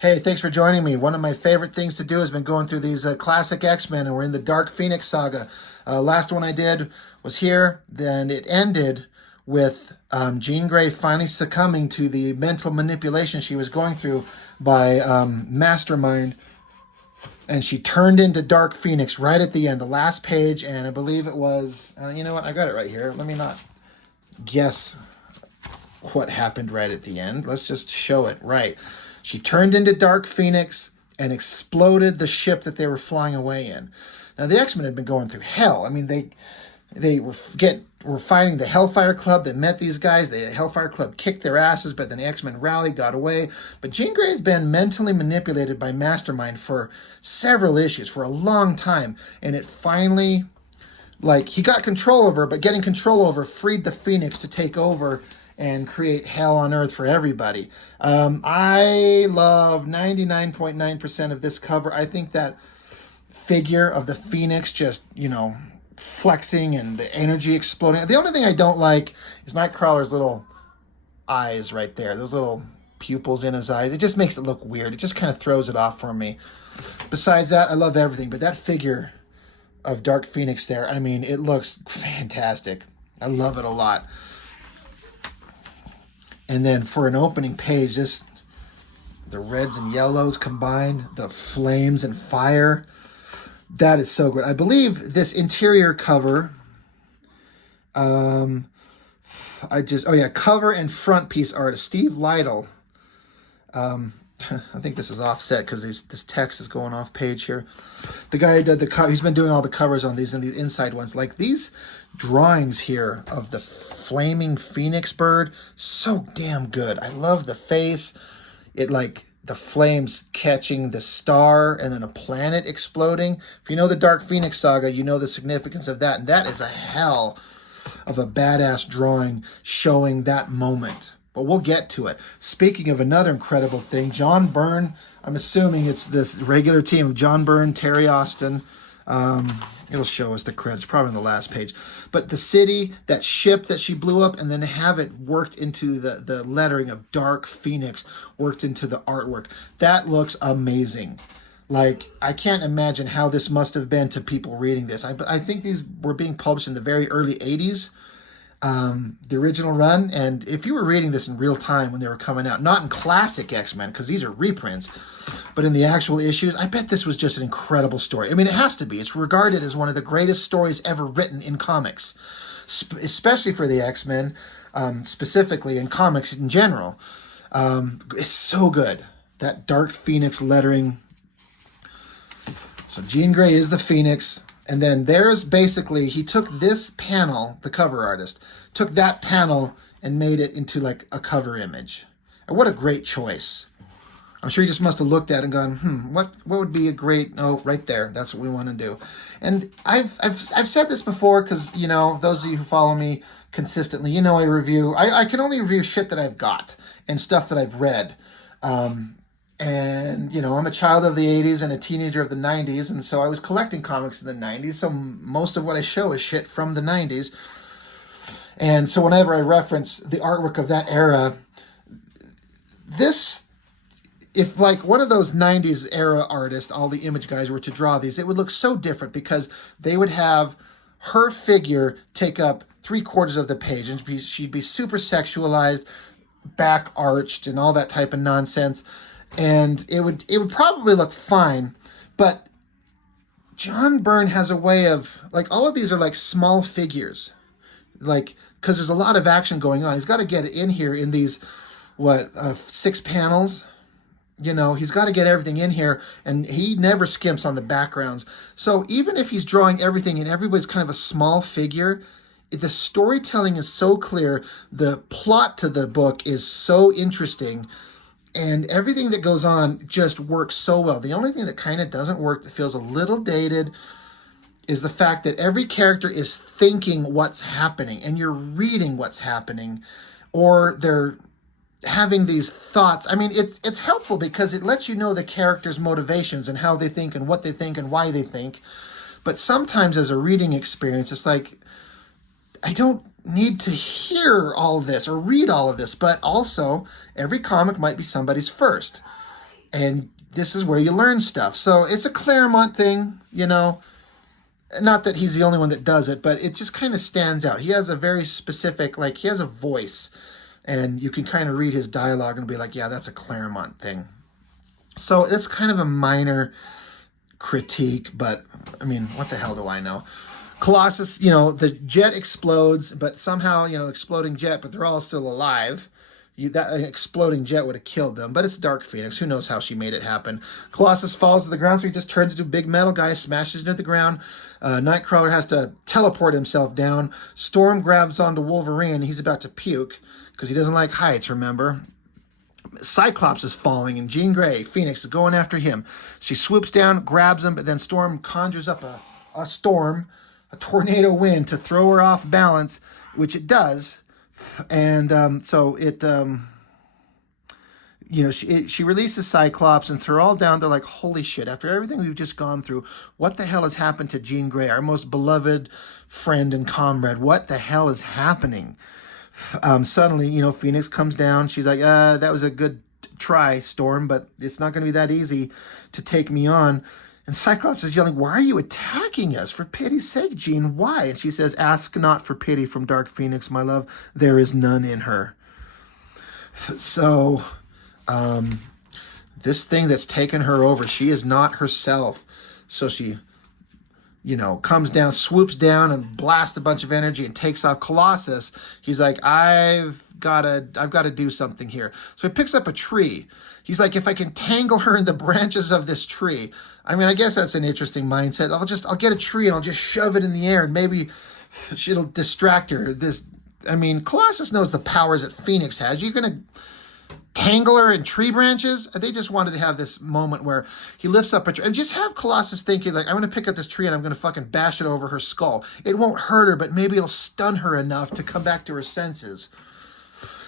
Hey, thanks for joining me. One of my favorite things to do has been going through these classic X-Men, and we're in the Dark Phoenix saga. Last one I did was here, then it ended with Jean Grey finally succumbing to the mental manipulation she was going through by Mastermind, and she turned into Dark Phoenix right at the end, the last page, and I believe it was, you know what, I got it right here. Let me not guess what happened right at the end. Let's just show it right. She turned into Dark Phoenix and exploded the ship that they were flying away in. Now, the X-Men had been going through hell. I mean, they were fighting the Hellfire Club that met these guys. The Hellfire Club kicked their asses, but then the X-Men rallied, got away. But Jean Grey has been mentally manipulated by Mastermind for several issues, for a long time. And it finally, like, he got control over her, but getting control over freed the Phoenix to take over and create hell on earth for everybody. I love 99.9% of this cover. I think that figure of the Phoenix just, flexing and the energy exploding. The only thing I don't like is Nightcrawler's little eyes right there. Those little pupils in his eyes. It just makes it look weird. It just kind of throws it off for me. Besides that, I love everything. But that figure of Dark Phoenix there, I mean, it looks fantastic. I love it a lot. And then for an opening page, just the reds and yellows combined, the flames and fire. That is so good. I believe this interior cover, cover and front piece art of Steve Lytle. I think this is offset because this text is going off page here. The guy who did the cover, he's been doing all the covers on these and the inside ones. Like these drawings here of the flaming phoenix bird, so damn good. I love the face. It like the flames catching the star and then a planet exploding. If you know the Dark Phoenix saga, you know the significance of that. And that is a hell of a badass drawing showing that moment. But we'll get to it. Speaking of another incredible thing, John Byrne, I'm assuming it's this regular team of John Byrne, Terry Austin. It'll show us the credits, probably on the last page. But the city, that ship that she blew up, and then have it worked into the lettering of Dark Phoenix, worked into the artwork. That looks amazing. Like, I can't imagine how this must have been to people reading this. I think these were being published in the very early 80s. The original run, and if you were reading this in real time when they were coming out, not in classic X-Men because these are reprints, but in the actual issues, I bet this was just an incredible story. I mean, it has to be. It's regarded as one of the greatest stories ever written in comics, especially for the X-Men, specifically in comics in general. It's so good. That Dark Phoenix lettering. So Jean Grey is the Phoenix. And then there's basically, he took this panel, the cover artist, took that panel and made it into like a cover image. And what a great choice. I'm sure he just must have looked at it and gone, what would be a great, oh, right there. That's what we want to do. And I've said this before because, those of you who follow me consistently, I review, I can only review shit that I've got and stuff that I've read. And, I'm a child of the 80s and a teenager of the 90s, and so I was collecting comics in the 90s, so most of what I show is shit from the 90s. And so whenever I reference the artwork of that era, if like one of those 90s era artists, all the image guys were to draw these, it would look so different because they would have her figure take up 3/4 of the page, and she'd be super sexualized, back arched, and all that type of nonsense. And it would probably look fine, but John Byrne has a way of, like, all of these are like small figures, like, because there's a lot of action going on. He's got to get it in here in these, 6 panels. He's got to get everything in here, and he never skimps on the backgrounds. So even if he's drawing everything and everybody's kind of a small figure, the storytelling is so clear, the plot to the book is so interesting, and everything that goes on just works so well. The only thing that kind of doesn't work, that feels a little dated, is the fact that every character is thinking what's happening, and you're reading what's happening, or they're having these thoughts. I mean, it's helpful because it lets you know the characters' motivations and how they think and what they think and why they think. But sometimes as a reading experience, it's like, I don't need to hear all of this or read all of this, but also every comic might be somebody's first. And this is where you learn stuff. So it's a Claremont thing, you know. Not that he's the only one that does it, but it just kind of stands out. He has a very specific, like, he has a voice, and you can kind of read his dialogue and be like, yeah, that's a Claremont thing. So it's kind of a minor critique, but I mean, what the hell do I know? Colossus, you know, the jet explodes, but somehow, you know, exploding jet, but they're all still alive. That exploding jet would have killed them, but it's Dark Phoenix. Who knows how she made it happen? Colossus falls to the ground, so he just turns into a big metal guy, smashes into the ground. Nightcrawler has to teleport himself down. Storm grabs onto Wolverine. He's about to puke because he doesn't like heights, remember? Cyclops is falling, and Jean Grey, Phoenix, is going after him. She swoops down, grabs him, but then Storm conjures up a storm, a tornado wind to throw her off balance, which it does. And so it, you know, she releases Cyclops, and they're all down. They're like, holy shit, after everything we've just gone through, what the hell has happened to Jean Grey, our most beloved friend and comrade? What the hell is happening? Suddenly, you know, Phoenix comes down. She's like, that was a good try, Storm, but it's not going to be that easy to take me on. And Cyclops is yelling, why are you attacking us? For pity's sake, Jean, why? And she says, ask not for pity from Dark Phoenix, my love. There is none in her. So, this thing that's taken her over, she is not herself. So she, you know, comes down, swoops down, and blasts a bunch of energy and takes out Colossus. He's like, I've got to do something here. So he picks up a tree. He's like, if I can tangle her in the branches of this tree. I mean, I guess that's an interesting mindset. I'll get a tree and I'll just shove it in the air and maybe it'll distract her. I mean, Colossus knows the powers that Phoenix has. You're going to tangle her in tree branches? They just wanted to have this moment where he lifts up a tree and just have Colossus thinking, like, I'm going to pick up this tree and I'm going to fucking bash it over her skull. It won't hurt her, but maybe it'll stun her enough to come back to her senses.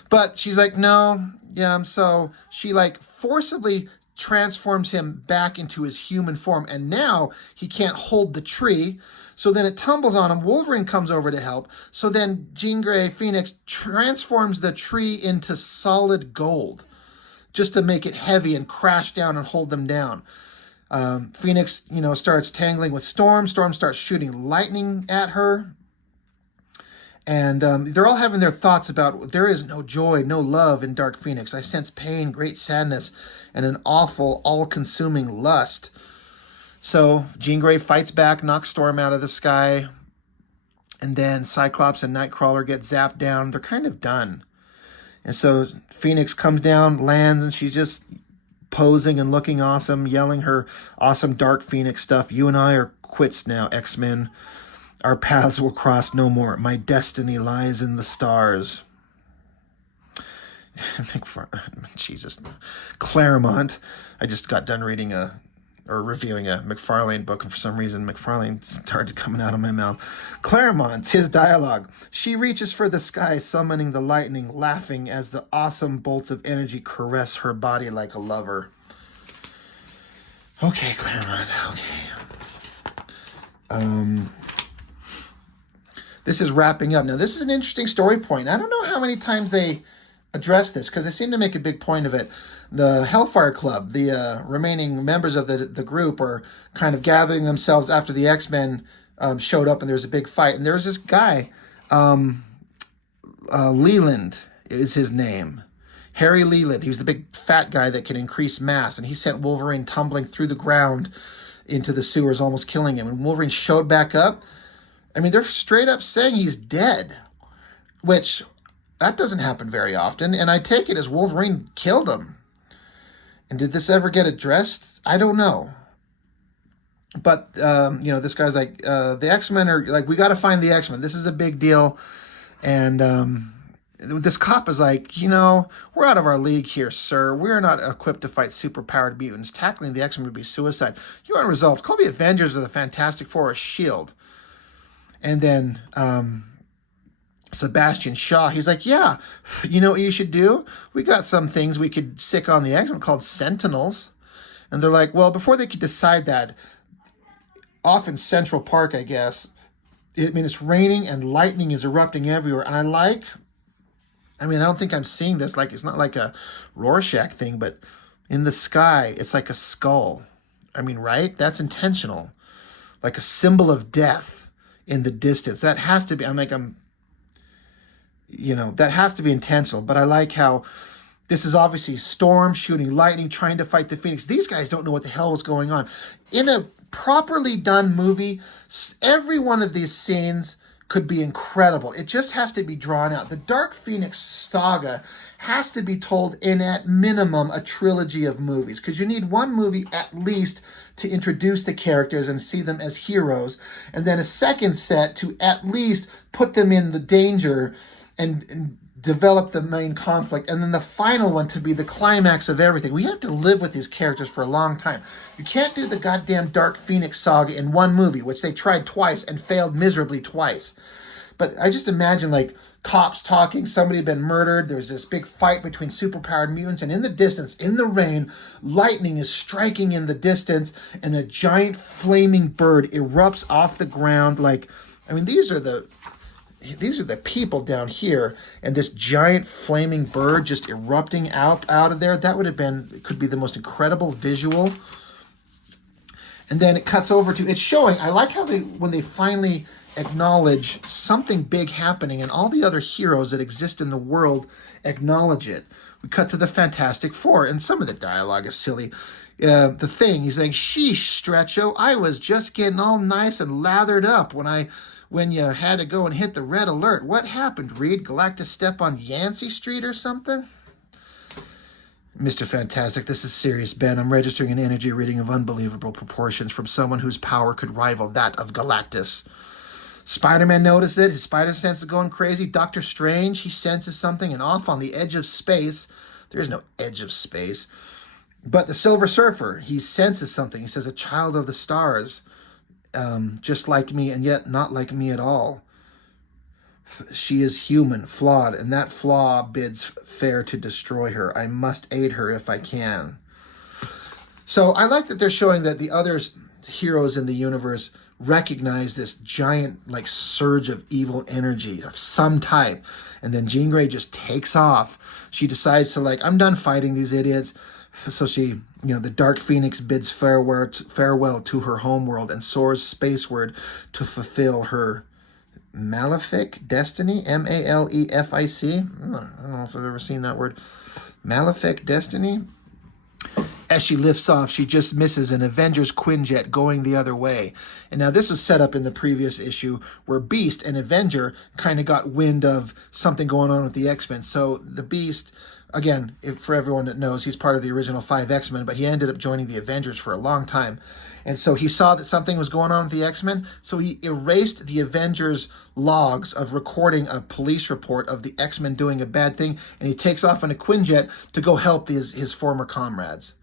But she's like, no, yeah. So she like forcibly transforms him back into his human form. And now he can't hold the tree. So then it tumbles on him. Wolverine comes over to help. So then Jean Grey, Phoenix, transforms the tree into solid gold just to make it heavy and crash down and hold them down. Phoenix, you know, starts tangling with Storm. Storm starts shooting lightning at her. And they're all having their thoughts about there is no joy, no love in Dark Phoenix. I sense pain, great sadness, and an awful, all-consuming lust. So Jean Grey fights back, knocks Storm out of the sky, and then Cyclops and Nightcrawler get zapped down. They're kind of done. And so Phoenix comes down, lands, and she's just posing and looking awesome, yelling her awesome Dark Phoenix stuff. You and I are quits now, Xmen. Our paths will cross no more. My destiny lies in the stars. Jesus. Claremont. I just got done reading reviewing a McFarlane book, and for some reason McFarlane started coming out of my mouth. Claremont, his dialogue. She reaches for the sky, summoning the lightning, laughing as the awesome bolts of energy caress her body like a lover. Okay, Claremont, okay. This is wrapping up. Now, this is an interesting story point. I don't know how many times they address this, because they seem to make a big point of it. The Hellfire Club, the remaining members of the group, are kind of gathering themselves after the X-Men showed up, and there was a big fight. And there was this guy, Leland is his name. Harry Leland. He was the big fat guy that can increase mass, and he sent Wolverine tumbling through the ground into the sewers, almost killing him. And Wolverine showed back up. I mean, they're straight up saying he's dead, which that doesn't happen very often. And I take it as Wolverine killed him. And did this ever get addressed? I don't know. But, you know, this guy's like, the X-Men are like, we got to find the X-Men. This is a big deal. And this cop is like, you know, we're out of our league here, sir. We're not equipped to fight superpowered mutants. Tackling the X-Men would be suicide. You want results? Call the Avengers or the Fantastic Four or S.H.I.E.L.D. And then Sebastian Shaw, he's like, yeah, you know what you should do? We got some things we could sick on the X-Men called Sentinels. And they're like, well, before they could decide that, off in Central Park, I guess, it's raining and lightning is erupting everywhere. And I don't think I'm seeing this. Like, it's not like a Rorschach thing, but in the sky. It's like a skull. I mean, right? That's intentional. Like a symbol of death in the distance. That has to be, that has to be intentional. But I like how this is obviously Storm shooting lightning, trying to fight the Phoenix. These guys don't know what the hell was going on. In a properly done movie, every one of these scenes could be incredible. It just has to be drawn out. The Dark Phoenix saga has to be told in, at minimum, a trilogy of movies, because you need one movie at least to introduce the characters and see them as heroes, and then a second set to at least put them in the danger and develop the main conflict, and then the final one to be the climax of everything. We have to live with these characters for a long time. You can't do the goddamn Dark Phoenix saga in one movie, which they tried twice and failed miserably twice. But I just imagine, like, cops talking, somebody had been murdered, there's this big fight between superpowered mutants, and in the distance, in the rain, lightning is striking in the distance, and a giant flaming bird erupts off the ground. Like, I mean, these are the people down here, and this giant flaming bird just erupting out of there. That would have been, could be the most incredible visual. And then it cuts over to, it's showing, I like how when they finally acknowledge something big happening, and all the other heroes that exist in the world acknowledge it. We cut to the Fantastic Four, and some of the dialogue is silly. The Thing, he's like, sheesh, Stretcho, I was just getting all nice and lathered up when you had to go and hit the red alert. What happened, Reed? Galactus step on Yancey Street or something? Mr. Fantastic, this is serious, Ben. I'm registering an energy reading of unbelievable proportions from someone whose power could rival that of Galactus. Spider-Man noticed it. His spider sense is going crazy. Doctor Strange, he senses something, and off on the edge of space. There is no edge of space. But the Silver Surfer, he senses something. He says, a child of the stars, just like me, and yet not like me at all. She is human, flawed, and that flaw bids fair to destroy her. I must aid her if I can. So I like that they're showing that the other heroes in the universe recognize this giant, like, surge of evil energy of some type. And then Jean Grey just takes off. She decides to, like, I'm done fighting these idiots. So she, the Dark Phoenix bids farewell to her homeworld and soars spaceward to fulfill her malefic destiny, M-A-L-E-F-I-C. I don't know if I've ever seen that word. Malefic destiny. As she lifts off, she just misses an Avengers Quinjet going the other way. And now this was set up in the previous issue where Beast, an Avenger, kind of got wind of something going on with the X-Men. So the Beast, again, for everyone that knows, he's part of the original 5 X-Men, but he ended up joining the Avengers for a long time. And so he saw that something was going on with the X-Men, so he erased the Avengers logs of recording a police report of the X-Men doing a bad thing, and he takes off in a Quinjet to go help his former comrades,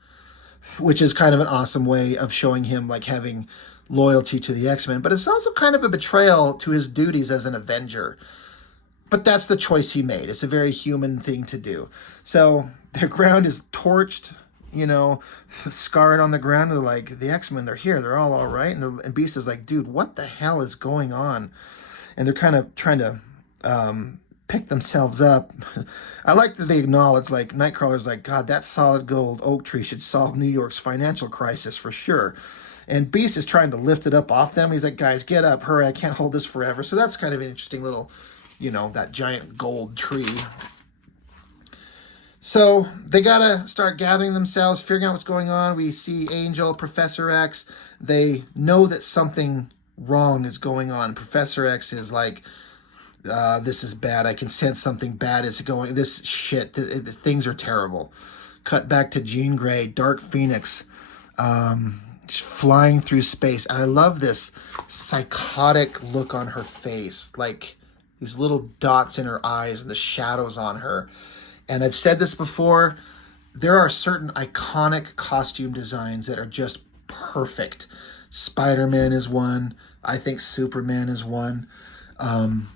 which is kind of an awesome way of showing him, like, having loyalty to the X-Men. But it's also kind of a betrayal to his duties as an Avenger. But that's the choice he made. It's a very human thing to do. So their ground is torched, scarred on the ground. They're like, the X-Men, they're here. They're all right. And Beast is like, dude, what the hell is going on? And they're kind of trying to pick themselves up. I like that they acknowledge, like, Nightcrawler's like, God, that solid gold oak tree should solve New York's financial crisis for sure. And Beast is trying to lift it up off them. He's like, guys, get up, hurry, I can't hold this forever. So that's kind of an interesting little, that giant gold tree. So they got to start gathering themselves, figuring out what's going on. We see Angel, Professor X. They know that something wrong is going on. Professor X is like, this is bad. I can sense something bad is going. This shit, things are terrible. Cut back to Jean Grey, Dark Phoenix, flying through space. And I love this psychotic look on her face, like these little dots in her eyes and the shadows on her. And I've said this before, there are certain iconic costume designs that are just perfect. Spider-Man is one. I think Superman is one. I'm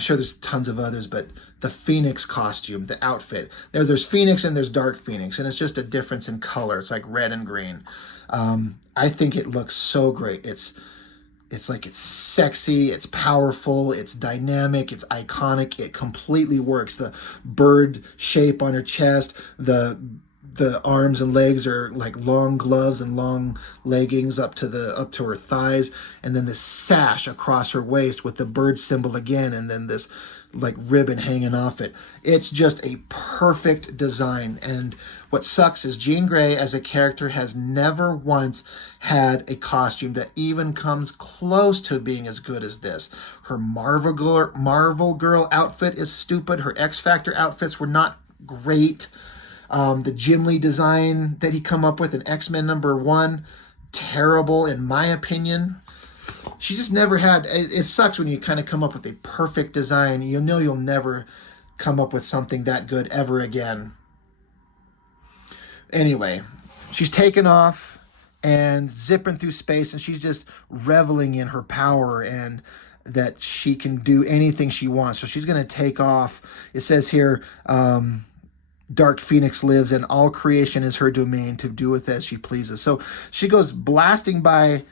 sure there's tons of others, but the Phoenix costume, the outfit, there's Phoenix and there's Dark Phoenix, and it's just a difference in color. It's like red and green. I think it looks so great. It's sexy, it's powerful, it's dynamic, it's iconic. It completely works. The bird shape on her chest, the the arms and legs are like long gloves and long leggings up to her thighs, and then this sash across her waist with the bird symbol again, and then this like ribbon hanging off it. It's just a perfect design. And what sucks is Jean Grey as a character has never once had a costume that even comes close to being as good as this. Her Marvel Girl outfit is stupid. Her X Factor outfits were not great. The Jim Lee design that he come up with in X-Men #1, terrible in my opinion. She just never had, it sucks when you kind of come up with a perfect design. You know you'll never come up with something that good ever again. Anyway, she's taken off and zipping through space, and she's just reveling in her power and that she can do anything she wants. So she's going to take off. It says here, Dark Phoenix lives and all creation is her domain to do with as she pleases. So she goes blasting by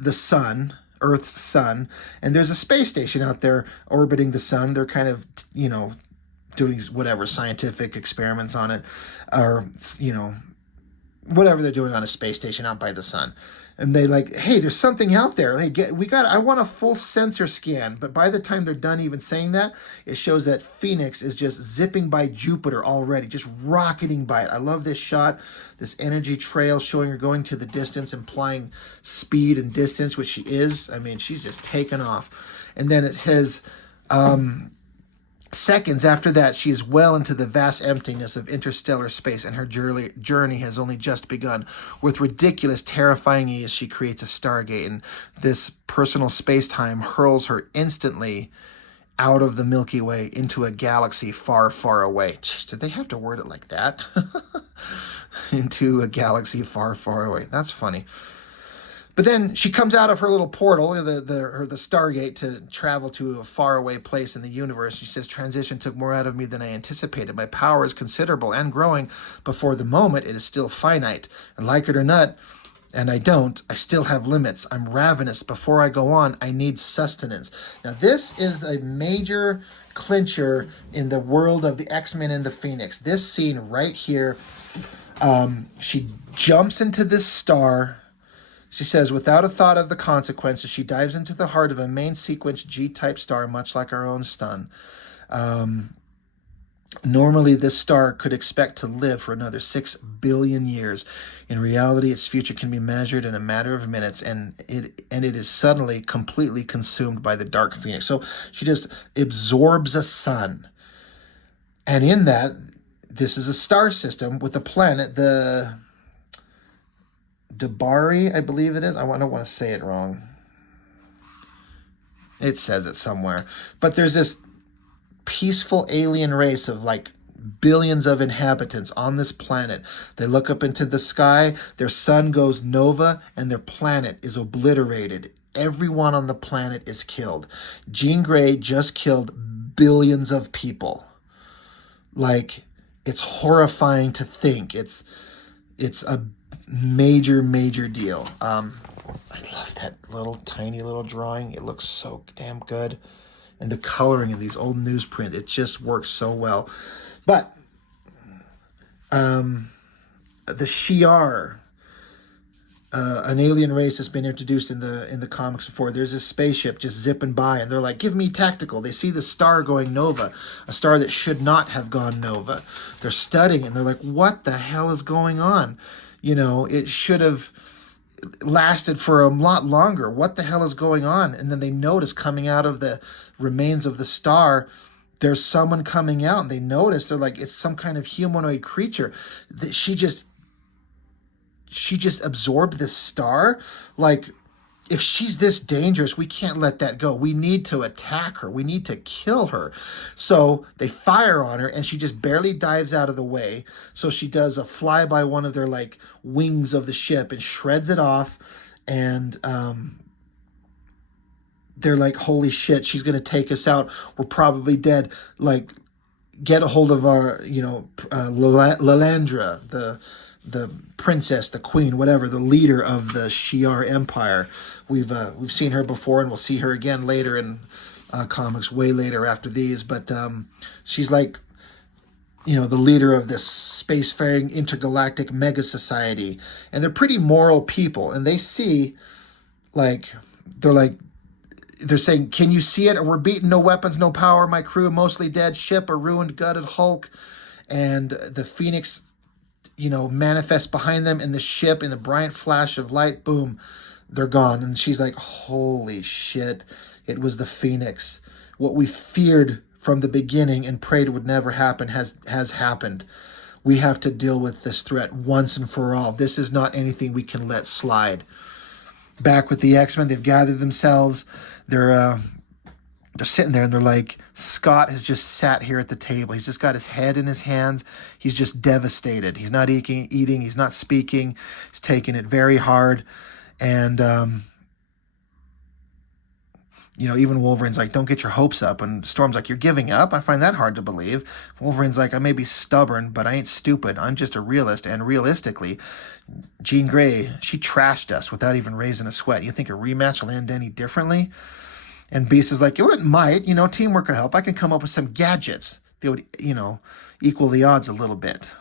the sun, Earth's sun, and there's a space station out there orbiting the sun. They're kind of, doing whatever scientific experiments on it, or, whatever they're doing on a space station out by the sun. And they like, hey, there's something out there. Hey, I want a full sensor scan. But by the time they're done even saying that, it shows that Phoenix is just zipping by Jupiter already, just rocketing by it. I love this shot, this energy trail showing her going to the distance, implying speed and distance, which she is. I mean, she's just taken off. And then it says, seconds after that, she is well into the vast emptiness of interstellar space, and her journey has only just begun. With ridiculous, terrifying ease, she creates a stargate, and this personal space-time hurls her instantly out of the Milky Way into a galaxy far, far away. Jeez, did they have to word it like that? Into a galaxy far, far away. That's funny. But then she comes out of her little portal, the Stargate, to travel to a faraway place in the universe. She says, transition took more out of me than I anticipated. My power is considerable and growing, but for the moment it is still finite. And like it or not, and I still have limits. I'm ravenous. Before I go on, I need sustenance. Now this is a major clincher in the world of the X-Men and the Phoenix. This scene right here, she jumps into this star. She says, without a thought of the consequences, she dives into the heart of a main sequence G-type star, much like our own sun. Normally, this star could expect to live for another 6 billion years. In reality, its future can be measured in a matter of minutes, and it is suddenly completely consumed by the Dark Phoenix. So she just absorbs a sun. And in that, this is a star system with a planet, the Debari, I believe it is. I don't want to say it wrong. It says it somewhere. But there's this peaceful alien race of like billions of inhabitants on this planet. They look up into the sky, their sun goes nova, and their planet is obliterated. Everyone on the planet is killed. Jean Grey just killed billions of people. Like, it's horrifying to think. It's a major deal. I love that tiny little drawing. It looks so damn good, and the coloring in these old newsprint, it just works so well. But the Shi'ar, an alien race that's been introduced in the comics before. There's this spaceship just zipping by, and they're like, give me tactical. They see the star going nova, a star that should not have gone nova. They're studying, and they're like, what the hell is going on? It should have lasted for a lot longer. What the hell is going on? And then they notice coming out of the remains of the star, there's someone coming out, and they notice, they're like, it's some kind of humanoid creature. She just absorbed this star. Like, if she's this dangerous, we can't let that go. We need to attack her. We need to kill her. So they fire on her, and she just barely dives out of the way. So she does a flyby one of their like wings of the ship and shreds it off. And they're like, holy shit, she's going to take us out. We're probably dead. Like, get a hold of our, Lalandra, the princess, the queen, whatever, the leader of the Shi'ar Empire. We've seen her before, and we'll see her again later in comics, way later after these. But she's like, the leader of this spacefaring intergalactic mega society. And they're pretty moral people. And they see, like, they're saying, can you see it? We're beaten, no weapons, no power. My crew mostly dead. Ship a ruined, gutted Hulk. And the Phoenix, manifests behind them in the ship in the bright flash of light. Boom, they're gone. And she's like, holy shit, it was the Phoenix. What we feared from the beginning and prayed would never happen has happened. We have to deal with this threat once and for all. This is not anything we can let slide. Back with the X-Men, they've gathered themselves. They're sitting there and they're like, Scott has just sat here at the table. He's just got his head in his hands. He's just devastated. He's not eating. He's not speaking. He's taking it very hard. And, even Wolverine's like, don't get your hopes up. And Storm's like, you're giving up? I find that hard to believe. Wolverine's like, I may be stubborn, but I ain't stupid. I'm just a realist. And realistically, Jean Grey, she trashed us without even raising a sweat. You think a rematch will end any differently? And Beast is like, it might, teamwork will help. I can come up with some gadgets that would, equal the odds a little bit.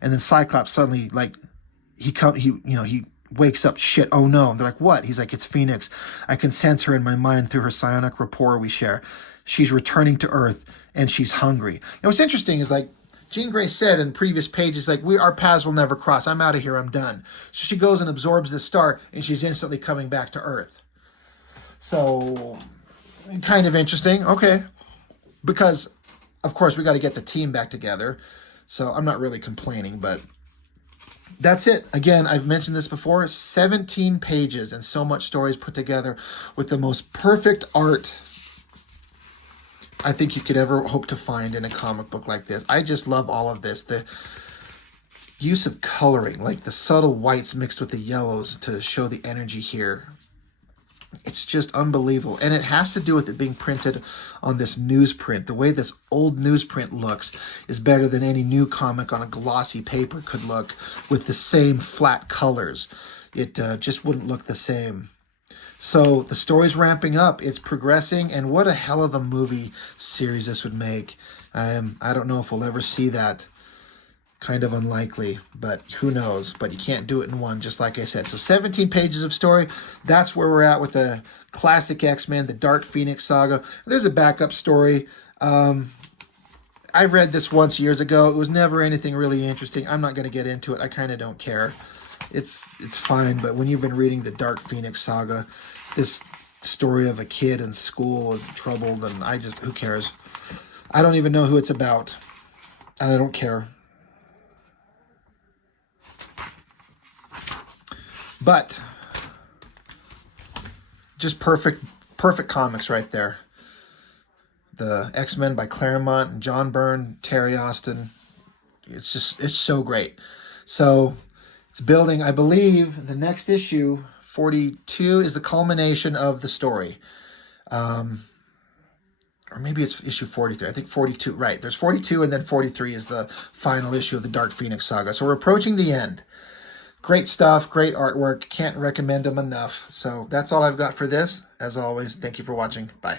And then Cyclops suddenly, like, he wakes up, shit, oh no. And they're like, what? He's like, it's Phoenix. I can sense her in my mind through her psionic rapport we share. She's returning to Earth, and she's hungry. And what's interesting is, like, Jean Grey said in previous pages, like, our paths will never cross. I'm out of here. I'm done. So she goes and absorbs this star, and she's instantly coming back to Earth. So, kind of interesting. Okay. Because, of course, we got to get the team back together. So I'm not really complaining, but that's it. Again, I've mentioned this before, 17 pages and so much stories put together with the most perfect art I think you could ever hope to find in a comic book like this. I just love all of this. The use of coloring, like the subtle whites mixed with the yellows to show the energy here. It's just unbelievable. And it has to do with it being printed on this newsprint. The way this old newsprint looks is better than any new comic on a glossy paper could look with the same flat colors. It just wouldn't look the same. So the story's ramping up. It's progressing. And what a hell of a movie series this would make. I don't know if we'll ever see that. Kind of unlikely, but who knows? But you can't do it in one, just like I said. So 17 pages of story. That's where we're at with the classic X-Men, the Dark Phoenix saga. There's a backup story. I read this once years ago. It was never anything really interesting. I'm not going to get into it. I kind of don't care. It's fine, but when you've been reading the Dark Phoenix saga, this story of a kid in school is troubled, and who cares? I don't even know who it's about, and I don't care. But just perfect comics right there. The X-Men by Claremont and John Byrne, Terry Austin. It's so great. So it's building. I believe the next issue, 42, is the culmination of the story. Or maybe it's issue 43. I think 42. Right. There's 42 and then 43 is the final issue of the Dark Phoenix saga. So we're approaching the end. Great stuff, great artwork. Can't recommend them enough. So that's all I've got for this. As always, thank you for watching. Bye.